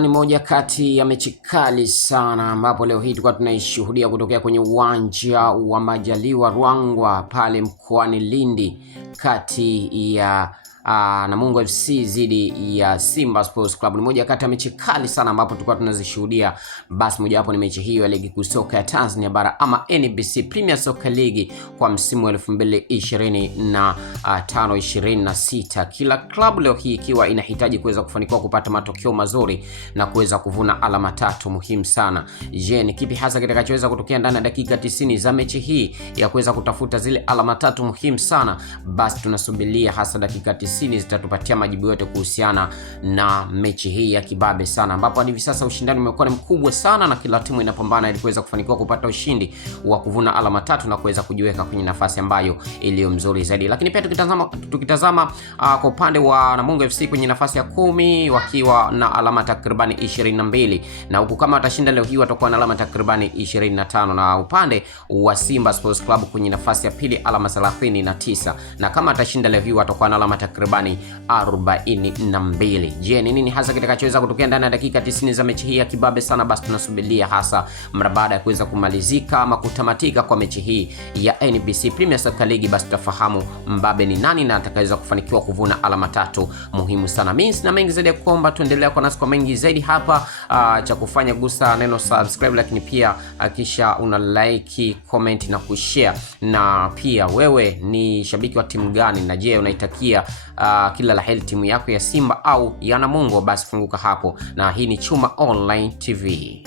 Ni moja kati ya mechi kali sana ambapo leo hii tulikuwa tunaishuhudia kutokea kwenye uwanja wa Majaliwa Ruangwa pale mkoani Lindi kati ya Namungo FC dhidi ya Simba Sports Club. Ni moja kati ya mechi kali sana ambapo tulikuwa tunazishuhudia. Basi moja hapo ni mechi hiyo ya ligi kuu soka ya Tanzania bara ama NBC Premier Soccer League kwa msimu wa 2025-26. Kila klabu leo hii ikiwa inahitaji kuweza kufanikiwa kupata matokeo mazuri na kuweza kuvuna alama tatu muhimu sana. Je, ni kipi hasa kitakachoweza kutokea ndani ya dakika 90 za mechi hii ya kuweza kutafuta zile alama tatu muhimu sana? Basi tunasubiria hasa dakika 90 zitatupatia majibu yote kuhusiana na mechi hii ya kibabe sana, ambapo hadi hivi sasa ushindani umekuwa ni mkubwa sana na kila timu inapambana ili kuweza kufanikiwa kupata ushindi wa kuvuna alama tatu na kuweza kujiweka kwenye nafasi ambayo iliyo mzuri zaidi. Lakini pia tukitazama kwa upande wa Namungo FC kwenye nafasi ya 10 wakiwa na alama takribani 22, na huku kama watashinda leo hii watakuwa na alama takribani 25, na upande wa Simba Sports Club kwenye nafasi ya pili alama 39, na kama atashinda leo hii watakuwa na alama takribani 42. Je, ni nini hasa kitakachoweza kutokea ndani ya dakika 90 za mechi hii ya kibabe sana? Basi tunasubiria hasa mara baada ya kuweza kumalizika ama kutamatika kwa mechi hii ya NBC Premier Soccer League, basi tutafahamu mbabe ni nani na atakayeweza kufanikiwa kuvuna alama tatu muhimu sana. Mimi na mengi zaidi ya kuomba tuendelea kwa nasi kwa mengi zaidi hapa. Cha kufanya gusa neno subscribe, lakini pia kisha una like, comment na kushare. Na pia wewe ni shabiki wa timu gani, na je unaitakia kila la heri timu yako ya Simba au ya Namungo? Basi funguka hapo, na hii ni Chuma Online TV.